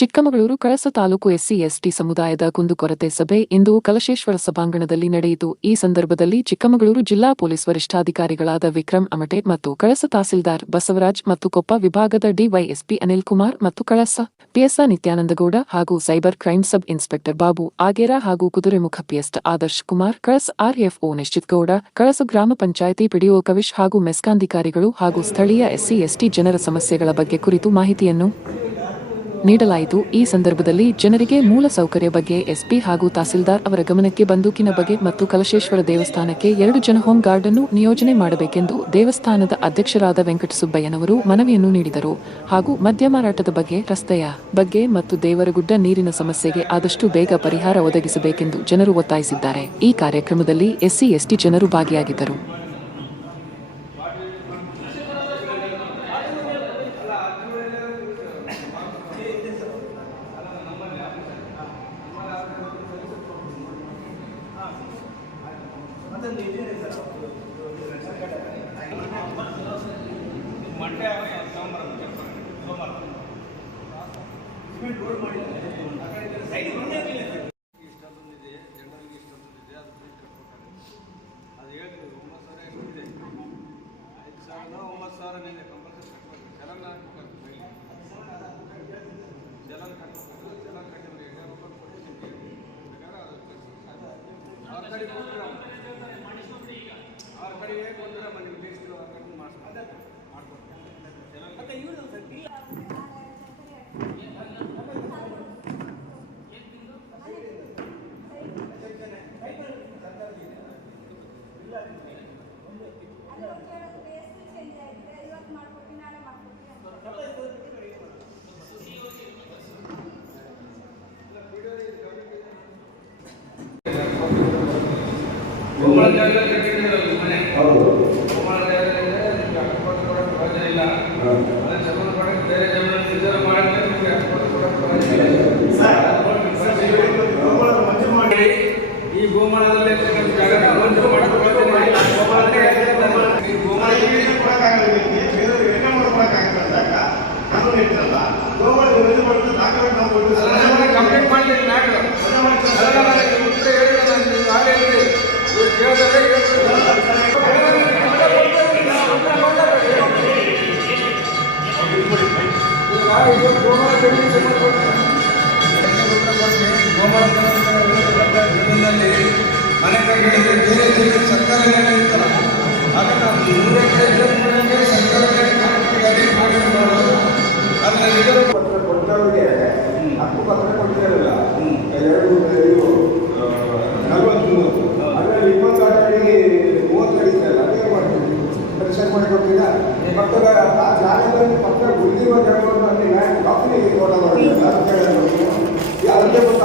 ಚಿಕ್ಕಮಗಳೂರು ಕಳಸ ತಾಲೂಕು ಎಸ್ಸಿ/ಎಸ್ಟಿ ಸಮುದಾಯದ ಕುಂದುಕೊರತೆ ಸಭೆ ಇಂದು ಕಲಶೇಶ್ವರ ಸಭಾಂಗಣದಲ್ಲಿ ನಡೆಯಿತು. ಈ ಸಂದರ್ಭದಲ್ಲಿ ಚಿಕ್ಕಮಗಳೂರು ಜಿಲ್ಲಾ ಪೊಲೀಸ್ ವರಿಷ್ಠಾಧಿಕಾರಿಗಳಾದ ವಿಕ್ರಮ್ ಅಮಟೆ ಮತ್ತು ಕಳಸ ತಹಸೀಲ್ದಾರ್ ಬಸವರಾಜ್ ಮತ್ತು ಕೊಪ್ಪ ವಿಭಾಗದ ಡಿವೈಎಸ್ಪಿ ಅನಿಲ್ ಕುಮಾರ್ ಮತ್ತು ಕಳಸ ಪಿಎಸ್ಐ ನಿತ್ಯಾನಂದಗೌಡ ಹಾಗೂ cyber crime sub inspector Babu Agera ಹಾಗೂ ಕುದುರೆಮುಖ ಪಿಎಸ್ಐ ಆದರ್ಶ್ ಕುಮಾರ್, ಕಳಸ ಆರ್ಎಫ್ಒ ನಿಶ್ಚಿತ್ ಗೌಡ, ಕಳಸ ಗ್ರಾಮ ಪಂಚಾಯಿತಿ ಪಿಡಿಒ ಕವಿಶ್ ಹಾಗೂ ಮೆಸ್ಕಾಧಿಕಾರಿಗಳು ಹಾಗೂ ಸ್ಥಳೀಯ ಎಸ್ಸಿ/ಎಸ್ಟಿ ಜನರ ಸಮಸ್ಯೆಗಳ ಬಗ್ಗೆ ಕುರಿತು ಮಾಹಿತಿಯನ್ನು ನೀಡಲಾಯಿತು. ಈ ಸಂದರ್ಭದಲ್ಲಿ ಜನರಿಗೆ ಮೂಲ ಸೌಕರ್ಯ ಬಗ್ಗೆ ಎಸ್ಪಿ ಹಾಗೂ ತಹಸೀಲ್ದಾರ್ ಅವರ ಗಮನಕ್ಕೆ ಬಂದೂಕಿನ ಬಗ್ಗೆ ಮತ್ತು ಕಲಶೇಶ್ವರ ದೇವಸ್ಥಾನಕ್ಕೆ 2 ಜನ ಹೋಮ್ ಗಾರ್ಡ್ ಅನ್ನು ನಿಯೋಜನೆ ಮಾಡಬೇಕೆಂದು ದೇವಸ್ಥಾನದ ಅಧ್ಯಕ್ಷರಾದ ವೆಂಕಟಸುಬ್ಬಯ್ಯನವರು ಮನವಿಯನ್ನು ನೀಡಿದರು. ಹಾಗೂ ಮದ್ಯ ಮಾರಾಟದ ಬಗ್ಗೆ, ರಸ್ತೆಯ ಬಗ್ಗೆ ಮತ್ತು ದೇವರಗುಡ್ಡ ನೀರಿನ ಸಮಸ್ಯೆಗೆ ಆದಷ್ಟು ಬೇಗ ಪರಿಹಾರ ಒದಗಿಸಬೇಕೆಂದು ಜನರು ಒತ್ತಾಯಿಸಿದ್ದಾರೆ. ಈ ಕಾರ್ಯಕ್ರಮದಲ್ಲಿ ಎಸ್ಸಿ/ಎಸ್ಟಿ ಜನರು ಭಾಗಿಯಾಗಿದ್ದರು. ಈ ಗೋಮಾಳದಲ್ಲಿ ಕಂಪ್ಲೀಟ್ ಮಾಡಿ ಮನೆ ಕಟ್ಟಿದ್ರೆ ಬೇರೆ ಜಿಲ್ಲೆ ಸರ್ಕಾರ ಇರ್ತಲ್ಲ, ಆಗ ನಾವು 100 ಎಕರೆ ಸರ್ಕಾರ ಪತ್ರ ಕೊಟ್ಟವ್ರಿಗೆ ಹಕ್ಕು ಪತ್ರ ಕೊಟ್ಟಿರಲಿಲ್ಲ. 40 ಅದರಲ್ಲಿ 26 ಅಡಿಗೆ 30 ಅಡಿ ಇತ್ತಲ್ಲ, ಅದೇ ಮಾಡ್ತೀವಿ ಪರಿಸರ ಮಾಡಿ ಕೊಟ್ಟಿಲ್ಲ. ಮತ್ತು ಆ ಜಾಗದಲ್ಲಿ ಪತ್ರ ಉಳಿದಿರುವ ಜಾಗವನ್ನು ಅಲ್ಲಿ ಡಾಕ್ಟರ್ ಫೋಟೋ ಮಾಡಿಲ್ಲ ಅದಕ್ಕೆ ಗೊತ್ತು.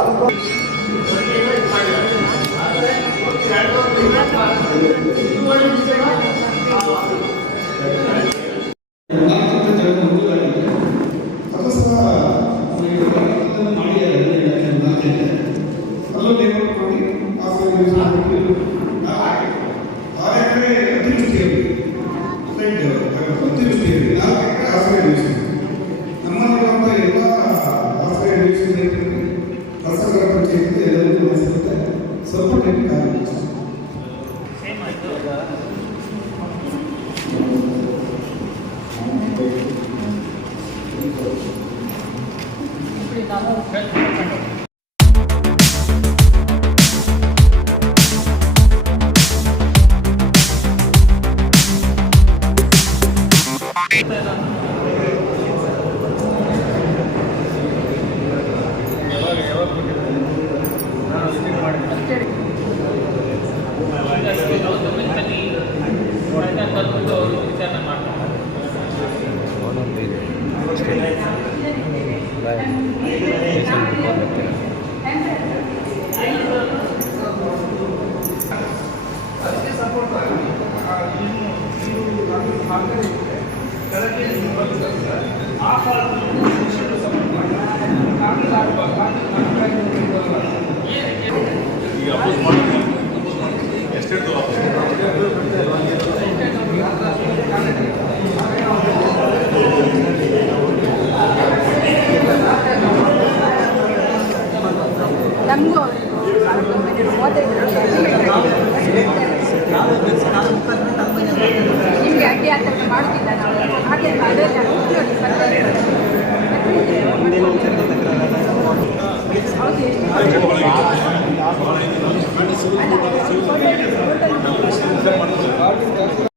ಎಸ್ಟೇಟ್ ನಮಗೂ ಅವರಿಗೂ 35 ವರ್ಷ ನಿಮಗೆ ಅಡ್ಡಿ ಆ ಥರ ಮಾಡೋದಿಲ್ಲ ನಾವು ಹಾಗೆ ಅದೆಲ್ಲ ಹೌದು